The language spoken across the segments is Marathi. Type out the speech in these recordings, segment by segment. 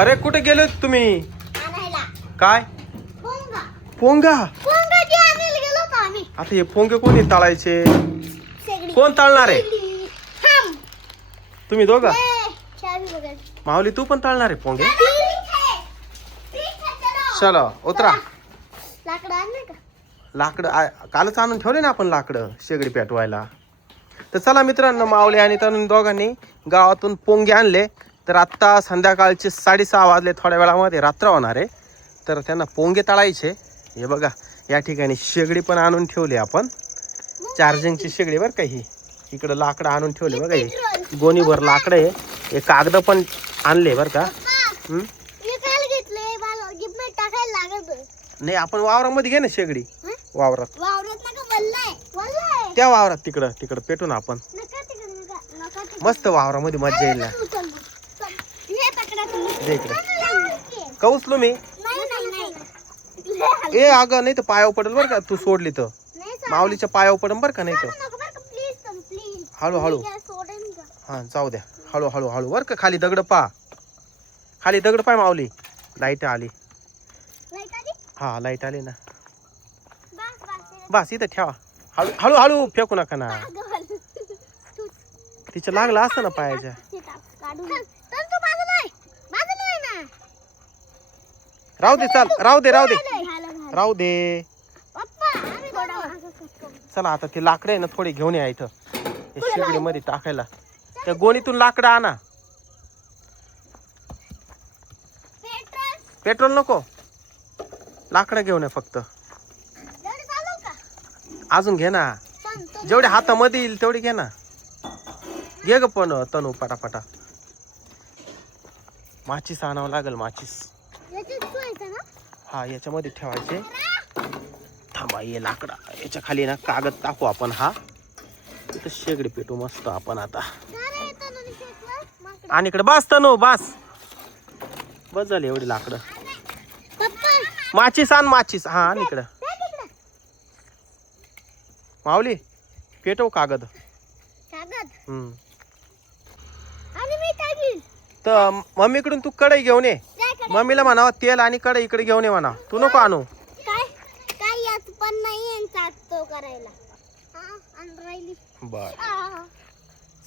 अरे कुठे गेले तुम्ही? आणायला काय पोंगा पोंगा? पोंगा जे आणायला गेलो होतो आम्ही. आता हे पोंगे कोणी तळायचे? शेगडी. कोण तळणार आहे? थांब. तुम्ही दोघं? ए, चावी बघा. माऊली तू पण तळणार आहे पोंगे? पीठ आहे. पीठ आहे चलो. चलो उतरा. लाकडं आणलं का? लाकडं कालच आणून ठेवले ना आपण लाकडं शेगडी पेटवायला. तर चला मित्रांनो, माऊली आणि तरुण दोघांनी गावातून पोंगे आणले. तर आत्ता संध्याकाळचे 6:30 वाजले. थोड्या वेळामध्ये रात्र होणार आहे. तर त्यांना पोंगे तळायचे. हे बघा या ठिकाणी शेगडी पण आणून ठेवली आपण, चार्जिंगची शेगडी बरं का ही. इकडं लाकडं आणून ठेवले बघा, हे गोणीभर लाकडं आहे. हे कागद पण आणले बरं का. हे काल घेतले मला गिफ्ट टाकायला लागत. नाही आपण वावरामध्ये घे ना शेगडी. वावरात वावरत नका वल्लाय वल्लाय. त्या वावरात तिकडं पेटून आपण नका तिकडे नका नका तिकडे. मस्त वावरामध्ये मज्जा येईल ना. उचल. हे पकडा तुम्ही. दे इकडे. का उचलू मी? नाही नाही नाही. ए अगं नाही तर पायावर पडेल बरं का, तू सोडली तर माऊलीच्या पायावर पडेल बरं का. नाही तर प्लीज प्लीज. हळूहळू. सोडेन का? हा जाऊ द्या. हळूहळू हळू बरं का. खाली दगड पा, खाली दगड पाय माऊली. लाईट आली. लाईट आली? हा लाईट आली ना. बस बस. बस इथं ठेवा. हळू हळू हळू फेकू नका ना. तिचं लागलं असतं ना पायाच्या. काढून. तर तू बाजूला आहे. बाजूला आहे ना. राहू दे, चाल राहू दे, राहू दे, झालं. राहू दे. पप्पा आम्ही थोडा मागं सरकतो. चला आता ते लाकडं आहे ना थोडी घेऊन या इथं शेगडीमध्ये टाकायला. त्या गोणीतून लाकडं आणा. पेट्रोल पेट्रोल नको, लाकडं घेऊन या फक्त. एवढं चालू का? अजून घे ना, जेवढे हातामध्ये येईल तेवढे घे ना. घे ग पण तनू पटापटा. माचीस आणावं लागेल, माचीस. याच्यात ठेवायचं ना? हा याच्यामध्ये ठेवायचे. थांबा ये लाकडा याच्या खाली ना कागद टाकू आपण. हा इथं शेगडी पेटू मस्त आपण आता. अरे येतं ना निकेतला. माकडं. आणि इकडे बस तनू बस. बस झाली एवढी लाकडं. पप्पा माचीस आण, माचीस. हा आणि इकडं बॅग इकडं. माऊली पेटव कागद. कागद हम्म. आणि मी काय घेईल? तर मम्मीकडून तू कढई घेऊन ये. काय काय मम्मीला म्हणावं तेल आणि कढई इकडे घेऊन ये म्हणा. तू नको आणू. काय काय याच पण नाही यांचा तो करायला. हा आणि राहिली. बर आ.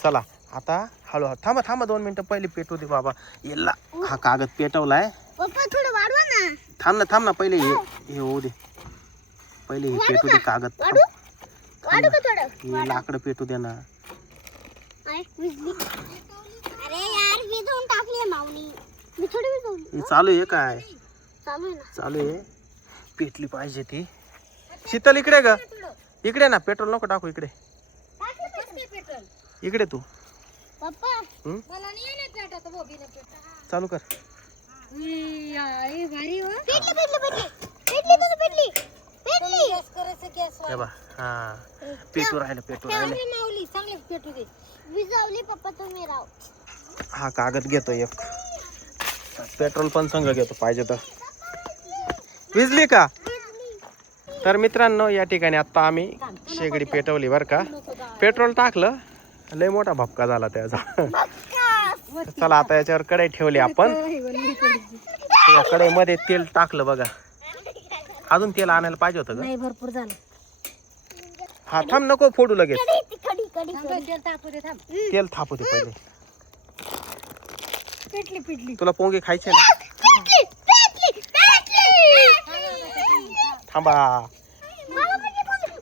चला आता हळूहळू. थांबा थांबा 2 मिनिटं पहिले पेटू दे बाबा. येल्ला हा कागद पेटवलाय. पप्पा थोडं वाढवा ना. थांब ना पहिले हे होऊ दे. पहिले हे पेटू दे कागद. थांब. वाढू का थोडं? हे लाकडं पेटू दे ना. आहे विजली. अरे यार विजवून टाकली माऊली. मी थोडी विजवली. हे चालू आहे काय? चालू आहे ना. चालू आहे. पेटली पाहिजे ती. शीतल इकडे ग. इकडे ना, पेट्रोल नको टाकू. इकडे पेट्रोल. इकडे तू. पप्पा हम्म? मला नाही येत पेटात बोबीने पेटा. चालू कर. भारी हो. पेटली. गॅस करायचं गॅस. हे बा हा पेटू राहिलं. माऊली चांगलं पेटू दे. विजवली पप्पा तुम्ही राव. हा कागद घेतो एक. पेट्रोल पण संग घेतो पाहिजे तर. विजली का? तर मित्रांनो या ठिकाणी आता आम्ही शेगडी पेटवली बरं का. पेट्रोल टाकलं, लय मोठा भपका झाला त्याचा. चला आता याच्यावर कढई ठेवली आपण. या कढईमध्ये तेल टाकलं बघा. अजून तेल आणायला पाहिजे होतं का? नाही भरपूर झालं. हा थांब नको फोडू लगेच. कढी तेल टाकू दे. थांब. तेल थापू दे पहिले. पेटली. तुला पोंगे खायचे ना? थांबा.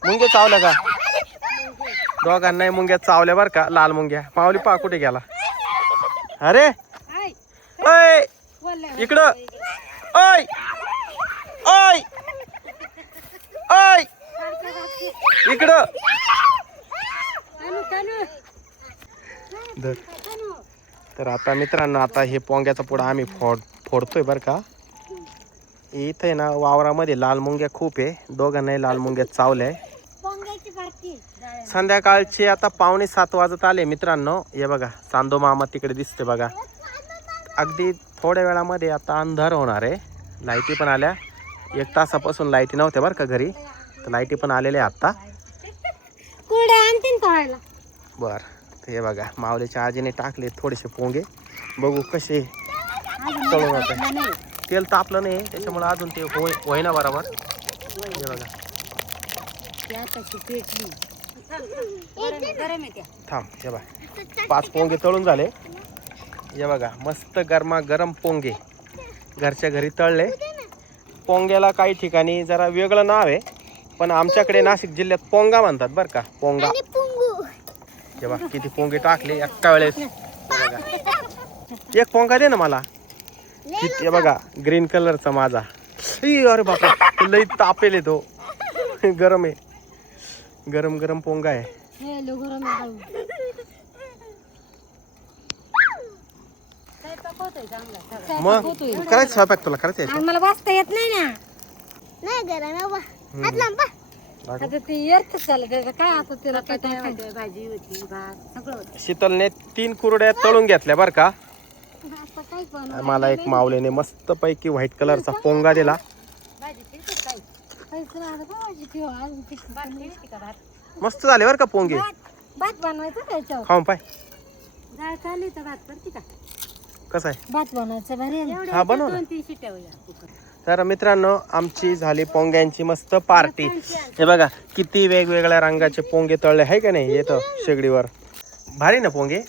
मुंगे चावलं का? दोघांनाही मुंग्या चावल्या बर का. लाल मुंग्या. माऊली पा कुठे गेला? अरे ओय इकडं. ओय ओय ओय इकडं. धर. तर आता मित्रांनो आता हे पोंग्याचा पुढं आम्ही फोडतोय बरं का. इथे ना वावरामध्ये लाल मुंग्या खूप आहे. दोघांनाही लाल मुंग्या चावल्या. संध्याकाळचे आता 6:45 वाजत आले मित्रांनो. हे बघा चांदो मामा तिकडे दिसते बघा. अगदी थोड्या वेळामध्ये आता अंधार होणार आहे. लाईटी पण आल्या. 1 तासापासून लाईटी नव्हत्या बरं का घरी. तर लाईटी पण आलेल्या आता. बर हे बघा माऊलीच्या आजीने टाकले थोडेसे पोंगे. बघू कसे तळून होतं. तेल तापलं नाही त्याच्यामुळे अजून ते होईना बरोबर. हे बघा थांब. हे बघा 5 पोंगे तळून झाले. हे बघा मस्त गरमा गरम पोंगे घरच्या घरी तळले. पोंग्याला काही ठिकाणी जरा वेगळं नाव आहे, पण आमच्याकडे नाशिक जिल्ह्यात पोंगा म्हणतात बरं का. पोंगा. आणि पुंगू. हे बघा किती पोंगे टाकले एका वेळेस. एक पोंगा दे ना मला. हे बघा ग्रीन कलरचा माझा. अरे बापरे लई तापेल आहे तो. गरम आहे. गरम गरम पोंगा आहे. मग करायचं स्वयंपाक तुला करायचं आहे? मला वाचता येत नाही ना. नाही गरम आहे बा. हात लांब बा. आता ते येतच झालं त्याचं काय. आता तिला काय भाजी होती भात सगळं होतं. शीतलने 3 कुरड्या तळून घेतल्या बरं का. आता काय पण मला एक मावलेने मस्त पैकी व्हाईट कलरचा पोंगा दिला. भाजी ठेवते काय पैसे आता काय भाजी ठेव आज भात मस्त झाले बरं का पोंगे. भात बनवायचं त्याच्यावर खाऊन पाय डाळ चालली तर भात करते का. कसं आहे. भात बनवायचं भारी. हा बनव ना. 2-3 शिट्ट्या होईल कुकर. तर मित्रांनो आमची झाली पोंग्यांची मस्त पार्टी. हे बघा किती वेगवेगळ्या रंगाचे पोंगे तळले आहे का नाही येतं शेगडीवर. भारी ना पोंगे.